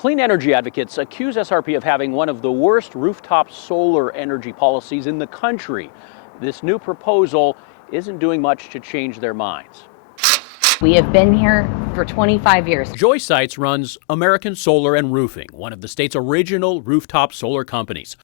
Clean energy advocates accuse SRP of having one of the worst rooftop solar energy policies in the country. This new proposal isn't doing much to change their minds. We have been here for 25 years. Joy Sites runs American Solar and Roofing, one of the state's original rooftop solar companies.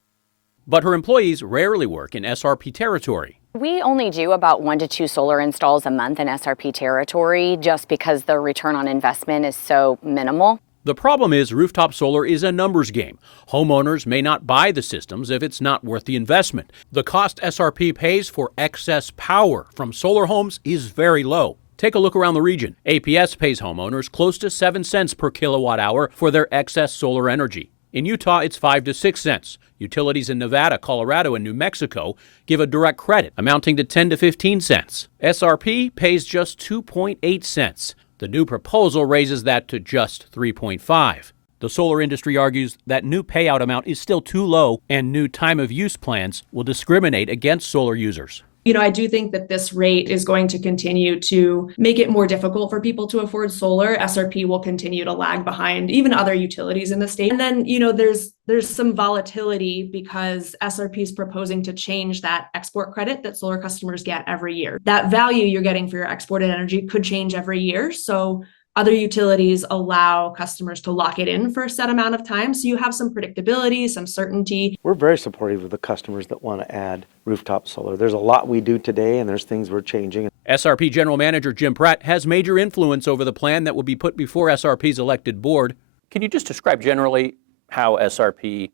But her employees rarely work in SRP territory. We only do about 1 to 2 solar installs a month in SRP territory just because the return on investment is so minimal. The problem is rooftop solar is a numbers game. Homeowners may not buy the systems if it's not worth the investment. The cost SRP pays for excess power from solar homes is very low. Take a look around the region. APS pays homeowners close to 7 cents per kilowatt hour for their excess solar energy. In Utah, it's 5 to 6 cents. Utilities in Nevada, Colorado, and New Mexico give a direct credit amounting to 10 to 15 cents. SRP pays just 2.8 cents. The new proposal raises that to just 3.5. The solar industry argues that new payout amount is still too low and new time of use plans will discriminate against solar users. I do think that this rate is going to continue to make it more difficult for people to afford solar. SRP will continue to lag behind even other utilities in the state. And then, there's some volatility because SRP is proposing to change that export credit that solar customers get every year. That value you're getting for your exported energy could change every year. So other utilities allow customers to lock it in for a set amount of time. So you have some predictability, some certainty. We're very supportive of the customers that want to add rooftop solar. There's a lot we do today and there's things we're changing. SRP General Manager Jim Pratt has major influence over the plan that will be put before SRP's elected board. Can you just describe generally how SRP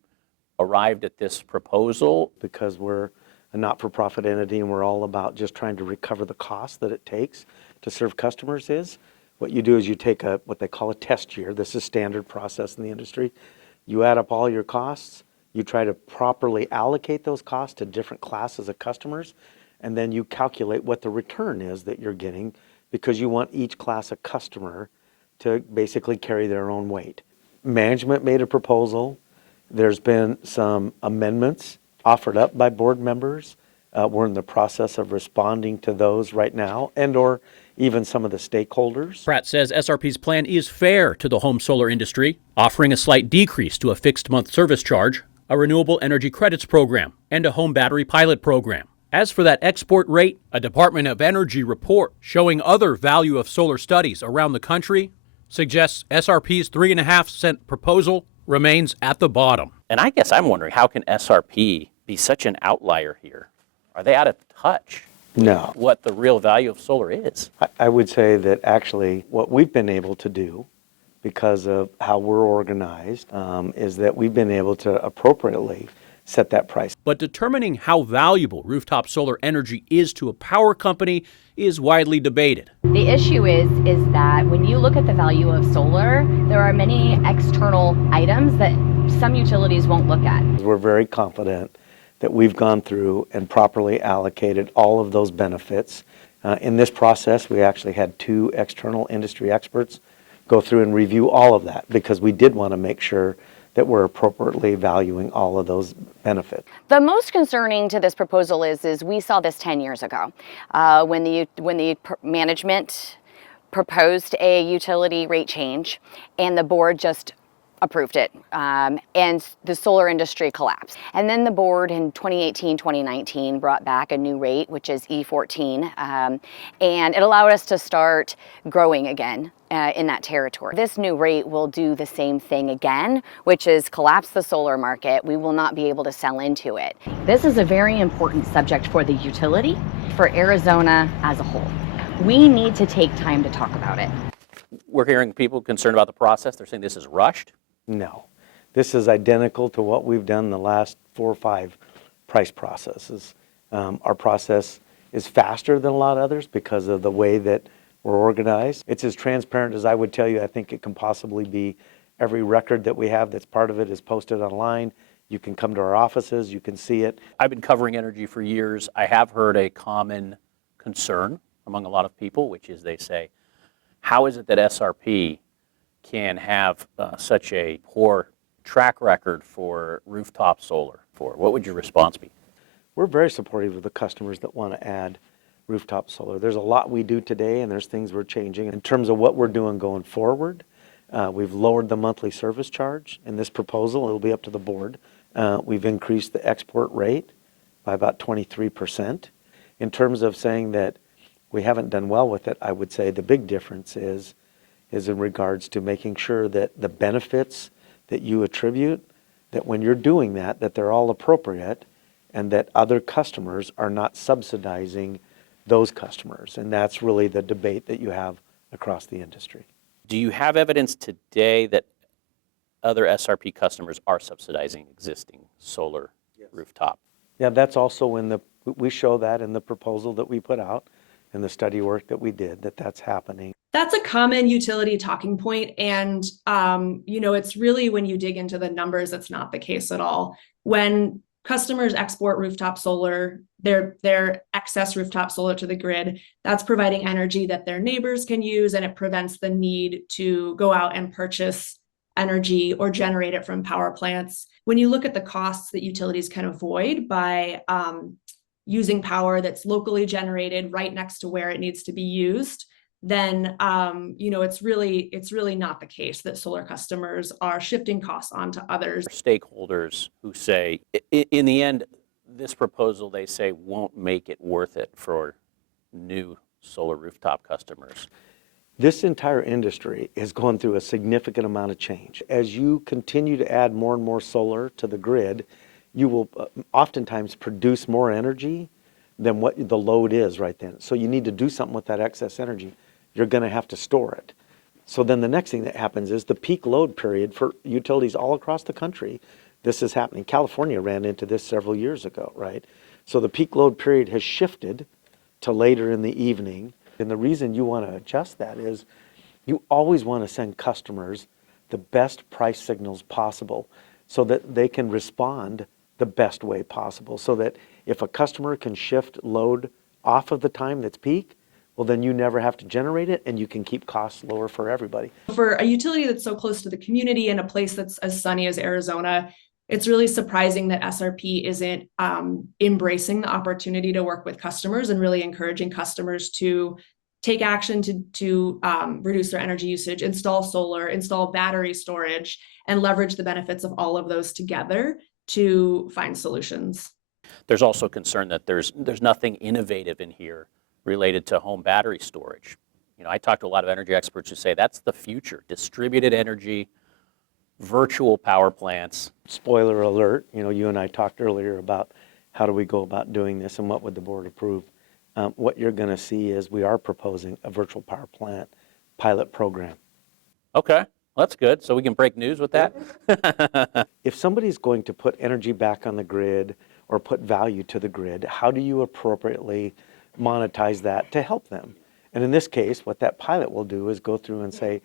arrived at this proposal? Because we're a not-for-profit entity and we're all about just trying to recover the cost that it takes to serve customers is. What you do is you take what they call a test year. This is standard process in the industry. You add up all your costs, you try to properly allocate those costs to different classes of customers, and then you calculate what the return is that you're getting because you want each class of customer to basically carry their own weight. Management made a proposal. There's been some amendments offered up by board members. We're in the process of responding to those right now and/or even some of the stakeholders. Pratt says SRP's plan is fair to the home solar industry, offering a slight decrease to a fixed month service charge, a renewable energy credits program, and a home battery pilot program. As for that export rate, a Department of Energy report showing other value of solar studies around the country suggests SRP's 3.5-cent proposal remains at the bottom. And I guess I'm wondering, how can SRP be such an outlier here? Are they out of touch? No. What the real value of solar is? I would say that actually what we've been able to do because of how we're organized is that we've been able to appropriately set that price. But determining how valuable rooftop solar energy is to a power company is widely debated. The issue is that when you look at the value of solar, there are many external items that some utilities won't look at. We're very confident that we've gone through and properly allocated all of those benefits. In this process, we actually had 2 external industry experts go through and review all of that because we did want to make sure that we're appropriately valuing all of those benefits. The most concerning to this proposal is we saw this 10 years ago when the management proposed a utility rate change and the board just approved it, and the solar industry collapsed. And then the board in 2018, 2019 brought back a new rate, which is E14, and it allowed us to start growing again in that territory. This new rate will do the same thing again, which is collapse the solar market. We will not be able to sell into it. This is a very important subject for the utility, for Arizona as a whole. We need to take time to talk about it. We're hearing people concerned about the process. They're saying this is rushed. No, this is identical to what we've done the last 4 or 5 price processes. Our process is faster than a lot of others because of the way that we're organized. It's as transparent as I would tell you. I think it can possibly be. Every record that we have that's part of it is posted online. You can come to our offices, you can see it. I've been covering energy for years. I have heard a common concern among a lot of people, which is they say, how is it that SRP can have such a poor track record for rooftop solar? What would your response be? We're very supportive of the customers that want to add rooftop solar. There's a lot we do today and there's things we're changing. In terms of what we're doing going forward, We've lowered the monthly service charge. In this proposal, it'll be up to the board. We've increased the export rate by about 23%. In terms of saying that we haven't done well with it, I would say the big difference is in regards to making sure that the benefits that you attribute, that when you're doing that, that they're all appropriate and that other customers are not subsidizing those customers. And that's really the debate that you have across the industry. Do you have evidence today that other SRP customers are subsidizing existing solar rooftop? Yeah, that's also we show that in the proposal that we put out and the study work that we did, that's happening. That's a common utility talking point. And, it's really when you dig into the numbers, it's not the case at all. When customers export rooftop solar, their excess rooftop solar to the grid, that's providing energy that their neighbors can use, and it prevents the need to go out and purchase energy or generate it from power plants. When you look at the costs that utilities can avoid by using power that's locally generated right next to where it needs to be used, then it's really not the case that solar customers are shifting costs onto others. Stakeholders who say, in the end, this proposal, they say, won't make it worth it for new solar rooftop customers. This entire industry is going through a significant amount of change. As you continue to add more and more solar to the grid, you will oftentimes produce more energy than what the load is right then. So you need to do something with that excess energy. You're going to have to store it. So then the next thing that happens is the peak load period for utilities all across the country. This is happening. California ran into this several years ago, right? So the peak load period has shifted to later in the evening. And the reason you want to adjust that is you always want to send customers the best price signals possible so that they can respond the best way possible. So that if a customer can shift load off of the time that's peak, well, then you never have to generate it and you can keep costs lower for everybody. For a utility that's so close to the community and a place that's as sunny as Arizona, it's really surprising that SRP isn't embracing the opportunity to work with customers and really encouraging customers to take action to reduce their energy usage, install solar, install battery storage, and leverage the benefits of all of those together to find solutions. There's also concern that there's nothing innovative in here related to home battery storage. I talk to a lot of energy experts who say that's the future, distributed energy, virtual power plants. Spoiler alert, you and I talked earlier about how do we go about doing this and what would the board approve. What you're going to see is we are proposing a virtual power plant pilot program. Okay, well, that's good. So we can break news with that? If somebody's going to put energy back on the grid or put value to the grid, how do you appropriately monetize that to help them? And in this case, what that pilot will do is go through and say,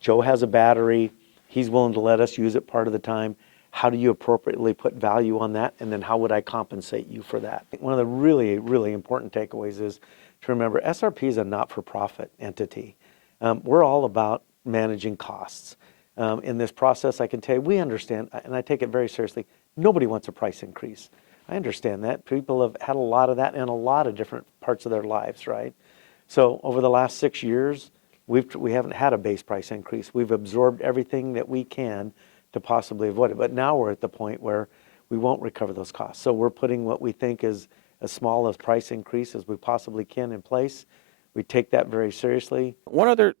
Joe has a battery, he's willing to let us use it part of the time. How do you appropriately put value on that? And then how would I compensate you for that? One of the really, really important takeaways is to remember SRP is a not-for-profit entity. We're all about managing costs. In this process, I can tell you, we understand, and I take it very seriously, nobody wants a price increase. I understand that. People have had a lot of that in a lot of different parts of their lives, right? So over the last 6 years, we haven't had a base price increase. We've absorbed everything that we can to possibly avoid it. But now we're at the point where we won't recover those costs. So we're putting what we think is as small a price increase as we possibly can in place. We take that very seriously. One other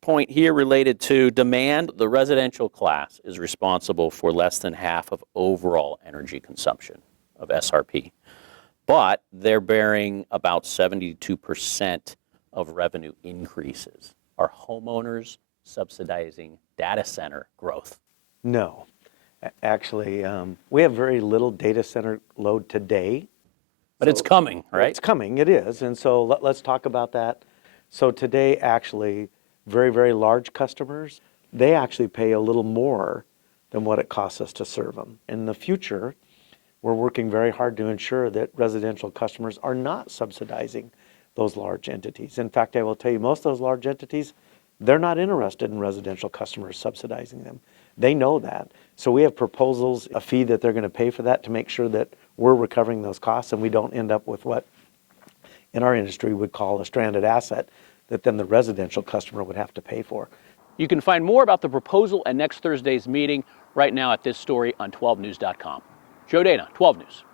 point here related to demand. The residential class is responsible for less than half of overall energy consumption of SRP. But they're bearing about 72% of revenue increases. Are homeowners subsidizing data center growth? No. Actually, we have very little data center load today. But it's coming, right? It's coming, it is. And so let's talk about that. So today, actually, very, very large customers, they actually pay a little more than what it costs us to serve them. In the future, we're working very hard to ensure that residential customers are not subsidizing those large entities. In fact, I will tell you, most of those large entities, they're not interested in residential customers subsidizing them. They know that. So we have proposals, a fee that they're going to pay for that to make sure that we're recovering those costs and we don't end up with what in our industry would call a stranded asset that then the residential customer would have to pay for. You can find more about the proposal and next Thursday's meeting right now at this story on 12news.com. Joe Dana, 12 News.